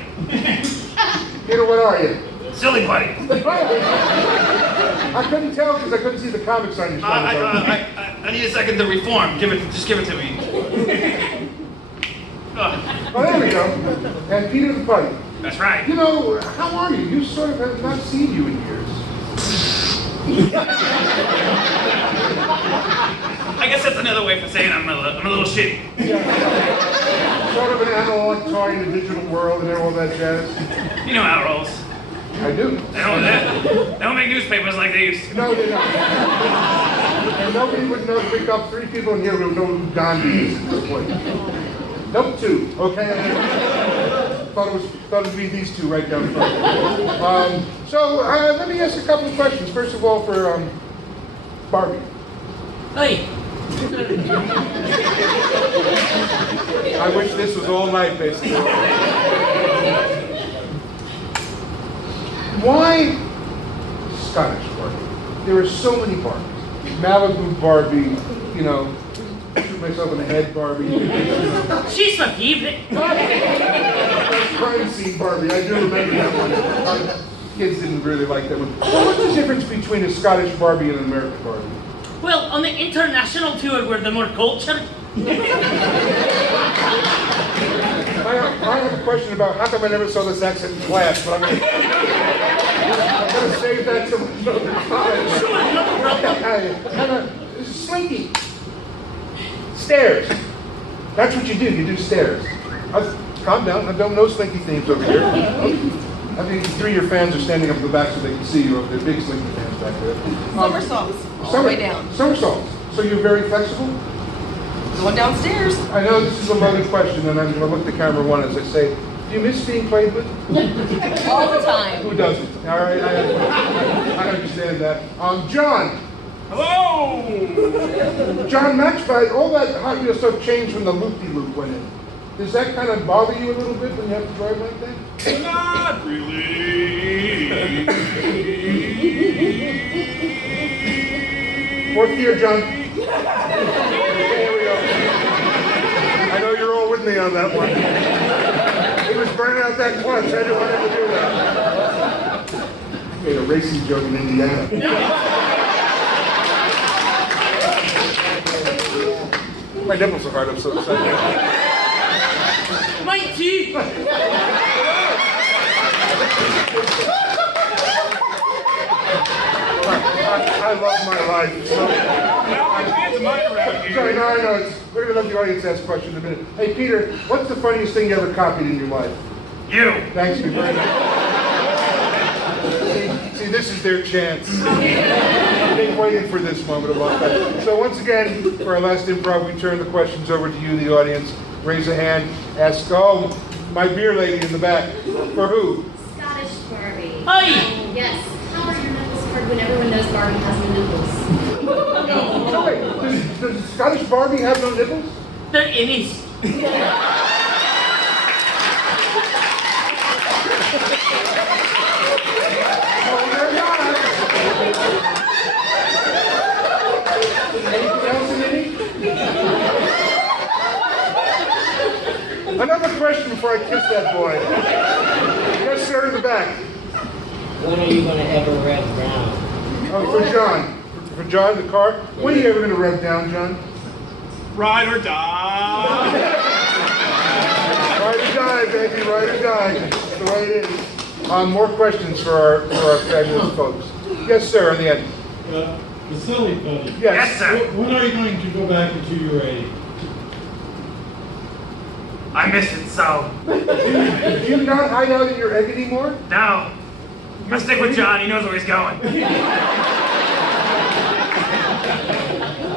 Peter, what are you? Silly buddy. I couldn't tell because I couldn't see the comics on your stomach. I need a second to reform. Just give it to me. Oh, there we go. And Peter the Putty. That's right. You know, how are you? You sort of have not seen you in years. I guess that's another way for saying I'm a little shitty. Yeah. Sort of an analog toy in the digital world and all that jazz. You know how it rolls. I do. They don't make newspapers like they used to. No, they don't. And nobody would know to pick up 3 people in here who know who Gandhi is at this point. Nope, 2. Okay. Thought it would be these 2 right down front. So let me ask a couple of questions. First of all, for Barbie. Hey. I wish this was all night, basically. Why Scottish Barbie? There are so many Barbies. Malibu Barbie, you know, shoot myself in the head Barbie. She's my favorite. That's crime scene Barbie. I do remember that one. Kids didn't really like that one. Well, what's the difference between a Scottish Barbie and an American Barbie? Well, on the international tour, we're the more cultured. I have a question about how come I never saw this accent in class, but I'm gonna save that till another time. Sure, no problem. Slinky. Stairs. That's what you do. You do stairs. Calm down. I don't know Slinky themes over here. I think 3 of your fans are standing up in the back so they can see you. They're big Slinky fans back there. Somersaults. All the way down. Somersaults. So you're very flexible? Going downstairs. I know this is a loaded question, and I'm going to look at the camera one as I say, do you miss being played with? All the time. Who doesn't? All right, I understand that. John. Hello. John, Matchbite, all that Hot Wheels stuff changed when the loop-de-loop went in. Does that kind of bother you a little bit when you have to drive like that? Not really. 4th gear, John. Here we go. I know you're all with me on that one. He was burning out that clutch. I didn't want him to do that. I made a racing joke in Indiana. My nipples are hard. I'm so excited. My teeth! I love my life. So, Now I can't mine around here. sorry, no, I know. We're going to let the audience ask questions in a minute. Hey, Peter, what's the funniest thing you ever copied in your life? You. Thanks you very much. See, this is their chance. I've been waiting for this moment a long time. So once again, for our last improv, we turn the questions over to you, the audience. Raise a hand. Ask, oh, my beer lady in the back. For who? Scottish Barbie. Hi. Yes. How are your nipples hard when everyone knows Barbie has no nipples? Oh, wait, does Scottish Barbie have no nipples? They're innies. Oh, they're not. Anything else in any? Another question before I kiss that boy. Yes, sir, in the back. When are you going to ever rev down? Oh, for John. For John, the car. When are you ever going to rev down, John? Ride or die. Ride or die, baby, ride or die. That's the way it is. More questions for our fabulous folks. Yes, sir, in the end. The silly buddy. Yes. Yes, sir. When are you going to go back into your 80? I miss it so. Do you not hide out in your egg anymore? No. I stick with John. He knows where he's going.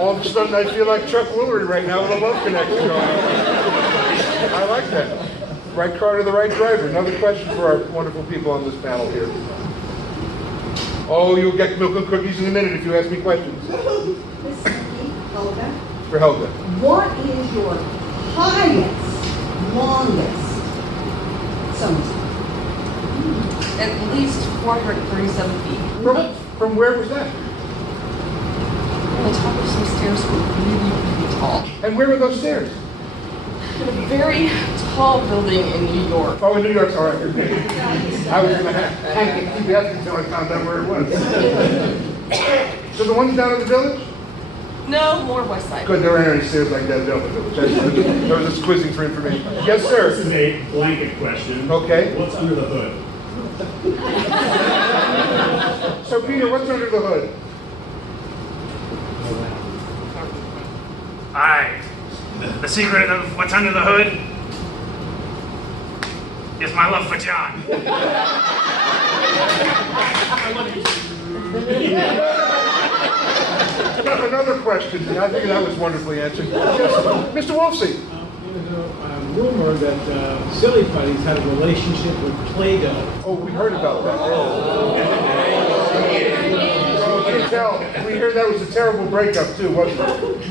All of a sudden, I feel like Chuck Woolery right now with a love connection going on. I like that. Right car to the right driver. Another question for our wonderful people on this panel here. Oh, you'll get milk and cookies in a minute if you ask me questions. Miss Helga, For Helga. what is your highest, longest summit? At least 437 feet. From where was that? On the top of some stairs were really, really tall. And where were those stairs? In a very tall building in New York. Oh, in New York, all right. I was going to keep asking until I found out where it was. So the ones down in the village? No, more west side. Good, there aren't any stairs like that down in the village. I was just quizzing for information. Yes, sir. This is a blanket question. Okay. What's under the hood? So, Peter, what's under the hood? Alright. The secret of what's under the hood is my love for John. Another question, and I think that was wonderfully answered. Yes, Mr. Wolfsey. There's a rumor that Silly Putties had a relationship with Play-Doh. Oh, we heard about that. Oh, you can tell. We heard that was a terrible breakup, too, wasn't it?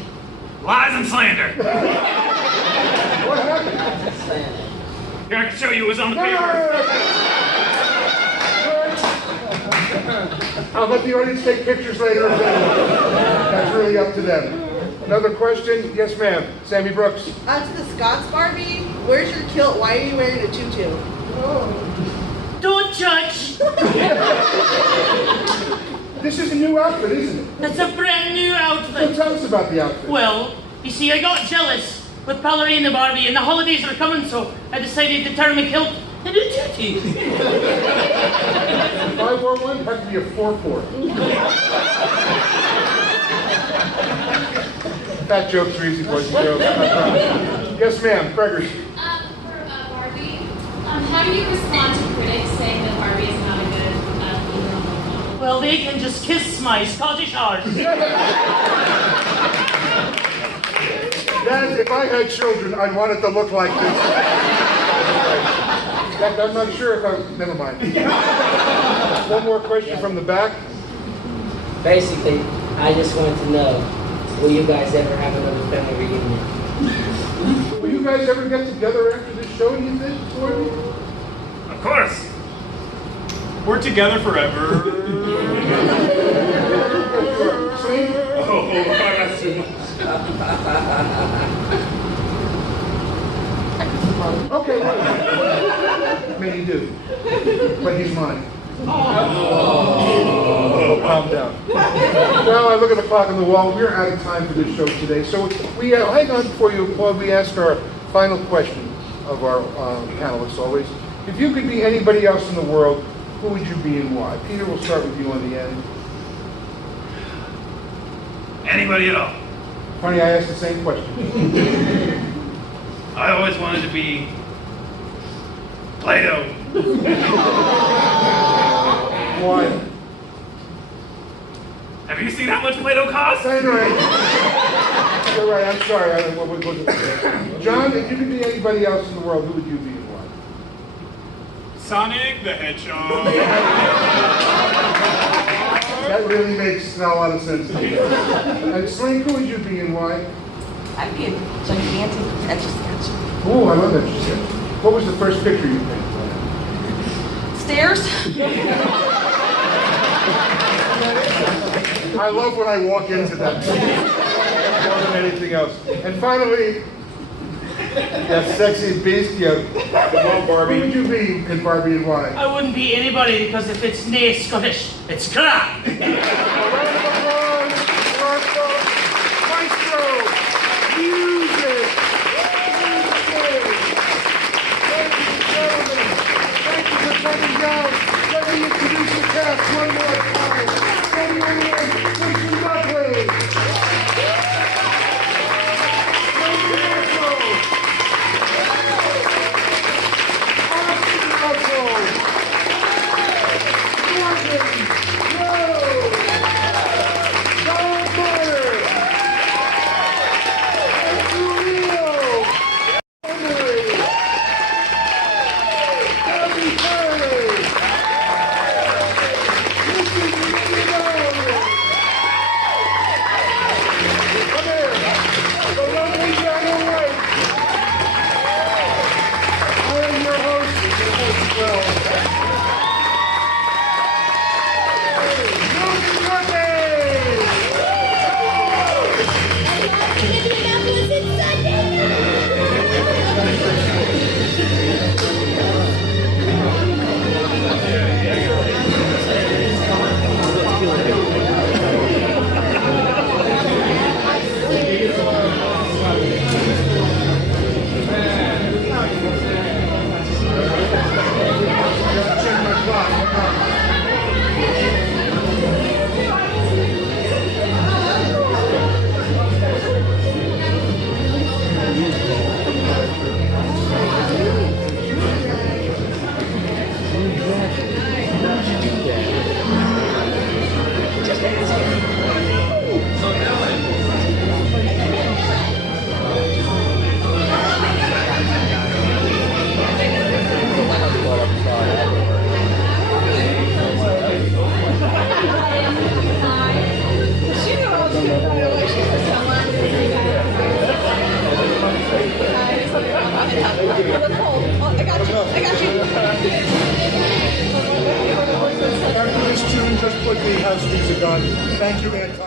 Lies and slander. What happened? Here, I can show you it was on the No, paper. I'll let the audience take pictures later. That's really up to them. Another question? Yes, ma'am. Sammy Brooks. To the Scots Barbie, where's your kilt? Why are you wearing a tutu? Don't judge. This is a new outfit, isn't it? That's a brand new So outfit. tell us about the outfit. Well, you see, I got jealous with Ballerina Barbie, and the holidays are coming, so I decided to turn my kilt into a tutu. If I wore one, it'd have to be a 4-4. Fat jokes are easy, boys and girls. Yes, ma'am. Gregor. For Barbie, how do you respond to critics saying that Barbie is not a good female model? Well, they can just kiss my Scottish heart. Dad, if I had children, I'd want it to look like this. I'm not sure if I... Never mind. One more question from the back. Basically, I just wanted to know, will you guys ever have another family reunion? Will you guys ever get together after this show, do you think? Of course. We're together forever. Oh, that's too much. Okay. Many do. But he's mine. Oh, calm down. Well, I look at the clock on the wall. We're out of time for this show today. So we hang on before you applaud. We ask our final question. of our panelists always. If you could be anybody else in the world, who would you be and why? Peter, we'll start with you on the end. Anybody at all. Funny, I asked the same question. I always wanted to be Play-Doh. Why? Have you seen how much Play-Doh costs? You're right. You're right. I'm sorry. What was it? John, if you could be anybody else in the world, who would you be and why? Sonic the Hedgehog. That really makes not a lot of sense to me. And Slink, who would you be and why? I'd be a gigantic etch-a-sketch. Oh, I love that you said. What was the first picture you painted? Stairs. I love when I walk into that more than anything else. And finally, that sexy beast, come on, Barbie. Who would you be, and Barbie, and why? I wouldn't be anybody because if it's nae Scottish, it's crap. A round of applause for our maestro, music. Ladies and gentlemen, thank you for coming down. Let me introduce the cast one more time. Christian Buckley. After this tune, just put the house music on. Thank you, Anton.